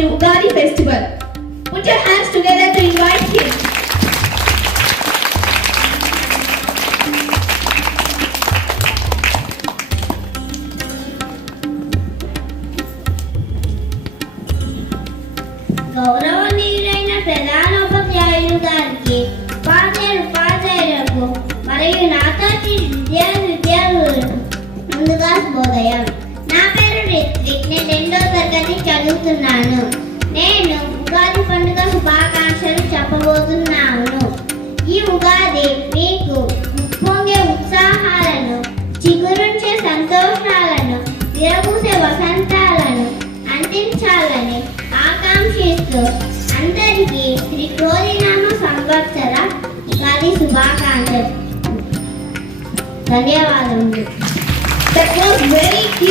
the Ugadi festival. Put your hands together to invite him. గౌరవనీయులైన ప్రధానోపాధ్యాయులు గారికి, ఉపాధ్యాయులకు మరియు నాతోటి విద్యార్థులకు ముందుగా శుభోదయం. నా పేరు రిత్విక్. నేను 2వ తరగతి చదువుతున్నాను. నేను ఉగాది పండుగ శుభాకాంక్షలు చెప్పబోతున్నాను. ఈ ఉగాది మీకు ఉప్పొంగే ఉత్సాహాలను, చిగురించే సంతోషాలను, విరబూసే వసంతాలను అందించాలని ఆకాంక్షిస్తూ అందరికీ శ్రీ క్రోధినామ సంవత్సర ఉగాది శుభాకాంక్షలు. ధన్యవాదములు. That was very cute.